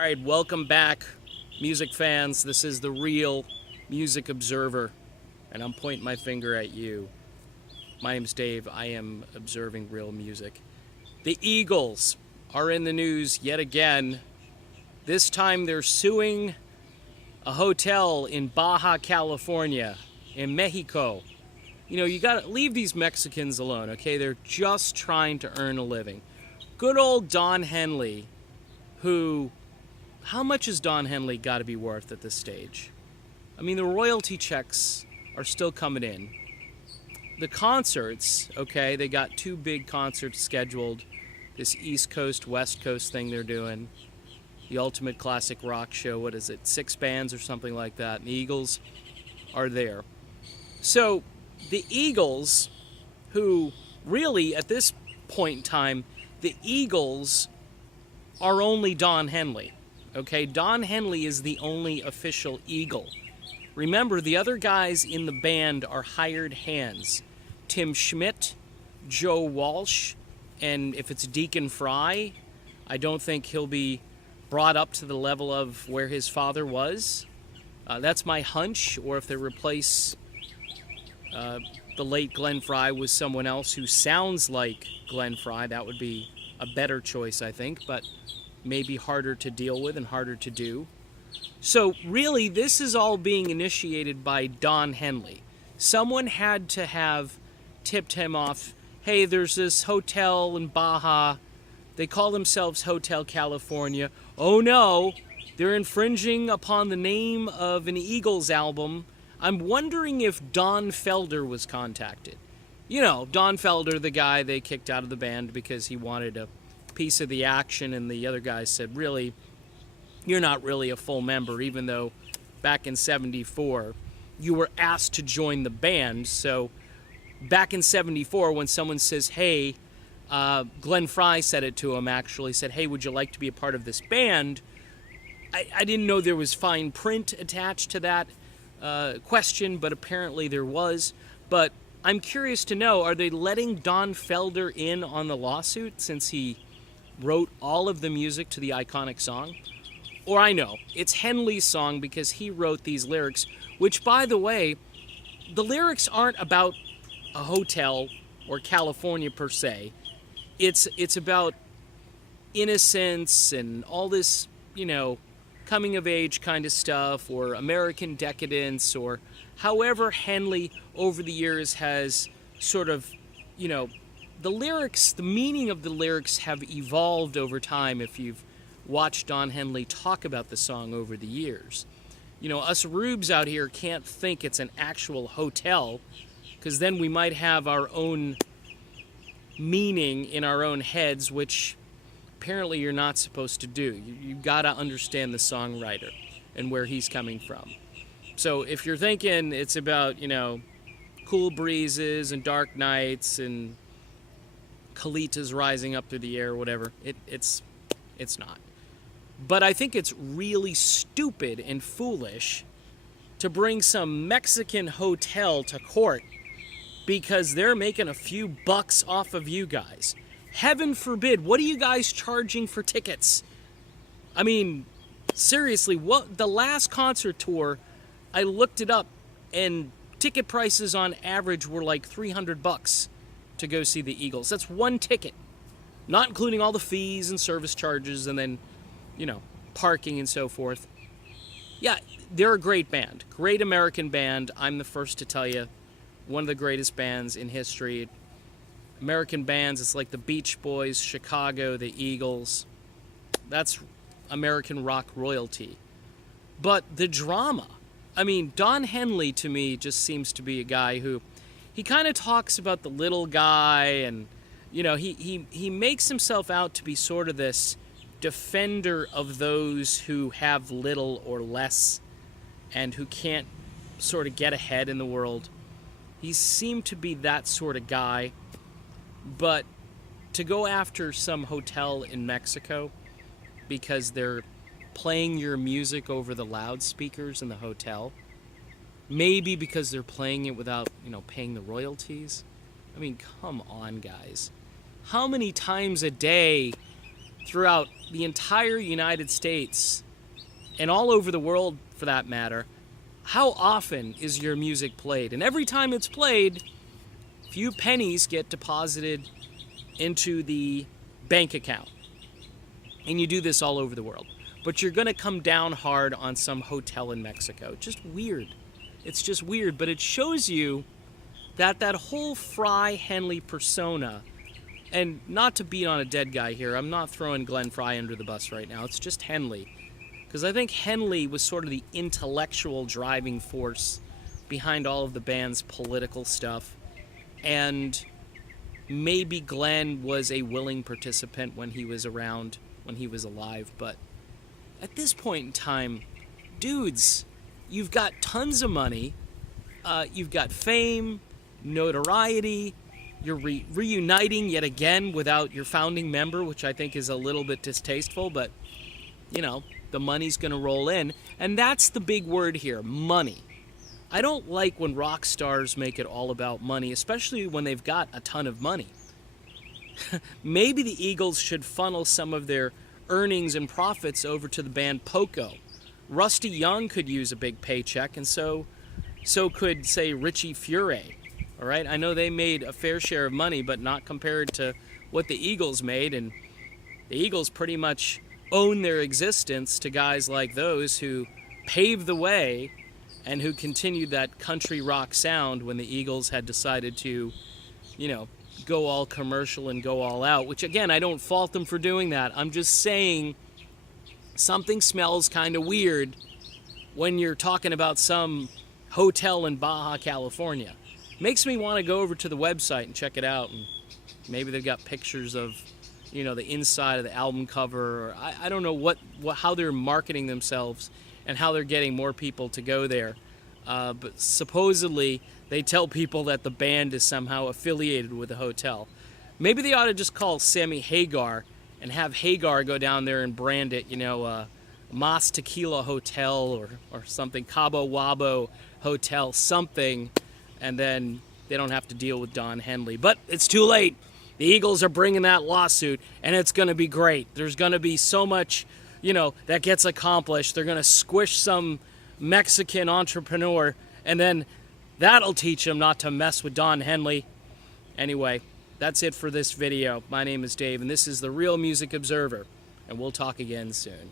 All right, welcome back, music fans. This is the Real Music Observer, and I'm pointing my finger at you. My name's Dave. I am observing real music. The Eagles are in the news yet again. This time they're suing a hotel in Baja California, in Mexico. You know, you gotta leave these Mexicans alone, okay? They're just trying to earn a living. Good old Don Henley, who... How much has Don Henley got to be worth at this stage? I mean, the royalty checks are still coming in. The concerts, okay, they got 2 big concerts scheduled. This East Coast, West Coast thing they're doing. The Ultimate Classic Rock Show, what is it, 6 bands or something like that. And the Eagles are there. So, the Eagles, who really, at this point in time, the Eagles are only Don Henley. Okay, Don Henley is the only official Eagle. Remember, the other guys in the band are hired hands. Tim Schmidt, Joe Walsh, and if it's Deacon Fry, I don't think he'll be brought up to the level of where his father was. That's my hunch, or if they replace the late Glenn Fry with someone else who sounds like Glenn Fry, that would be a better choice, I think, but maybe harder to deal with and harder to do. So really, this is all being initiated by Don Henley. Someone had to have tipped him off, hey, there's this hotel in Baja. They call themselves Hotel California. Oh no, they're infringing upon the name of an Eagles album. I'm wondering if Don Felder was contacted. You know, Don Felder, the guy they kicked out of the band because he wanted a piece of the action, and the other guy said, really, you're not really a full member, even though back in 74 you were asked to join the band. So back in 74, when someone says, hey, Glenn Fry said it to him, actually said, hey, would you like to be a part of this band? I didn't know there was fine print attached to that question, but apparently there was. But I'm curious to know, are they letting Don Felder in on the lawsuit since he wrote all of the music to the iconic song? Or I know, it's Henley's song because he wrote these lyrics, which, by the way, the lyrics aren't about a hotel or California per se. It's about innocence and all this, you know, coming of age kind of stuff, or American decadence, or however Henley over the years has sort of, you know, the lyrics, the meaning of the lyrics have evolved over time if you've watched Don Henley talk about the song over the years. You know, us rubes out here can't think it's an actual hotel, because then we might have our own meaning in our own heads, which apparently you're not supposed to do. You gotta understand the songwriter and where he's coming from. So if you're thinking it's about, you know, cool breezes and dark nights and Calitas rising up through the air, whatever, it's not. But I think it's really stupid and foolish to bring some Mexican hotel to court because they're making a few bucks off of you guys. Heaven forbid, what are you guys charging for tickets? I mean, seriously, what the last concert tour, I looked it up, and ticket prices on average were like $300 to go see the Eagles. That's one ticket, not including all the fees and service charges and then, you know, parking and so forth. Yeah, they're a great band. Great American band. I'm the first to tell you, one of the greatest bands in history. American bands, it's like the Beach Boys, Chicago, the Eagles. That's American rock royalty. But the drama, I mean, Don Henley to me just seems to be a guy who, he kind of talks about the little guy, and, you know, he makes himself out to be sort of this defender of those who have little or less and who can't sort of get ahead in the world. He seemed to be that sort of guy. But to go after some hotel in Mexico because they're playing your music over the loudspeakers in the hotel, maybe because they're playing it without, you know, paying the royalties. I mean, come on, guys. How many times a day throughout the entire United States and all over the world for that matter, how often is your music played? And every time it's played, a few pennies get deposited into the bank account. And you do this all over the world. But you're going to come down hard on some hotel in Mexico. Just weird. It's just weird, but it shows you that whole Fry Henley persona, and not to beat on a dead guy here, I'm not throwing Glenn Fry under the bus right now, it's just Henley. Because I think Henley was sort of the intellectual driving force behind all of the band's political stuff. And maybe Glenn was a willing participant when he was around, when he was alive. But at this point in time, dudes, you've got tons of money, you've got fame, notoriety, you're reuniting yet again without your founding member, which I think is a little bit distasteful, but, you know, the money's going to roll in. And that's the big word here, money. I don't like when rock stars make it all about money, especially when they've got a ton of money. Maybe the Eagles should funnel some of their earnings and profits over to the band Poco. Rusty Young could use a big paycheck, and so could, say, Richie Furay. All right, I know they made a fair share of money, but not compared to what the Eagles made, and the Eagles pretty much own their existence to guys like those who paved the way and who continued that country rock sound when the Eagles had decided to, you know, go all commercial and go all out, which, again, I don't fault them for doing that. I'm just saying something smells kind of weird when you're talking about some hotel in Baja California. Makes me want to go over to the website and check it out, and maybe they've got pictures of, you know, the inside of the album cover, or I don't know how they're marketing themselves and how they're getting more people to go there. But supposedly they tell people that the band is somehow affiliated with the hotel. Maybe they ought to just call Sammy Hagar and have Hagar go down there and brand it, you know, Mas Tequila Hotel or something, Cabo Wabo Hotel, something, and then they don't have to deal with Don Henley. But it's too late. The Eagles are bringing that lawsuit, and it's going to be great. There's going to be so much, you know, that gets accomplished. They're going to squish some Mexican entrepreneur, and then that'll teach them not to mess with Don Henley. Anyway, that's it for this video. My name is Dave, and this is The Real Music Observer, and we'll talk again soon.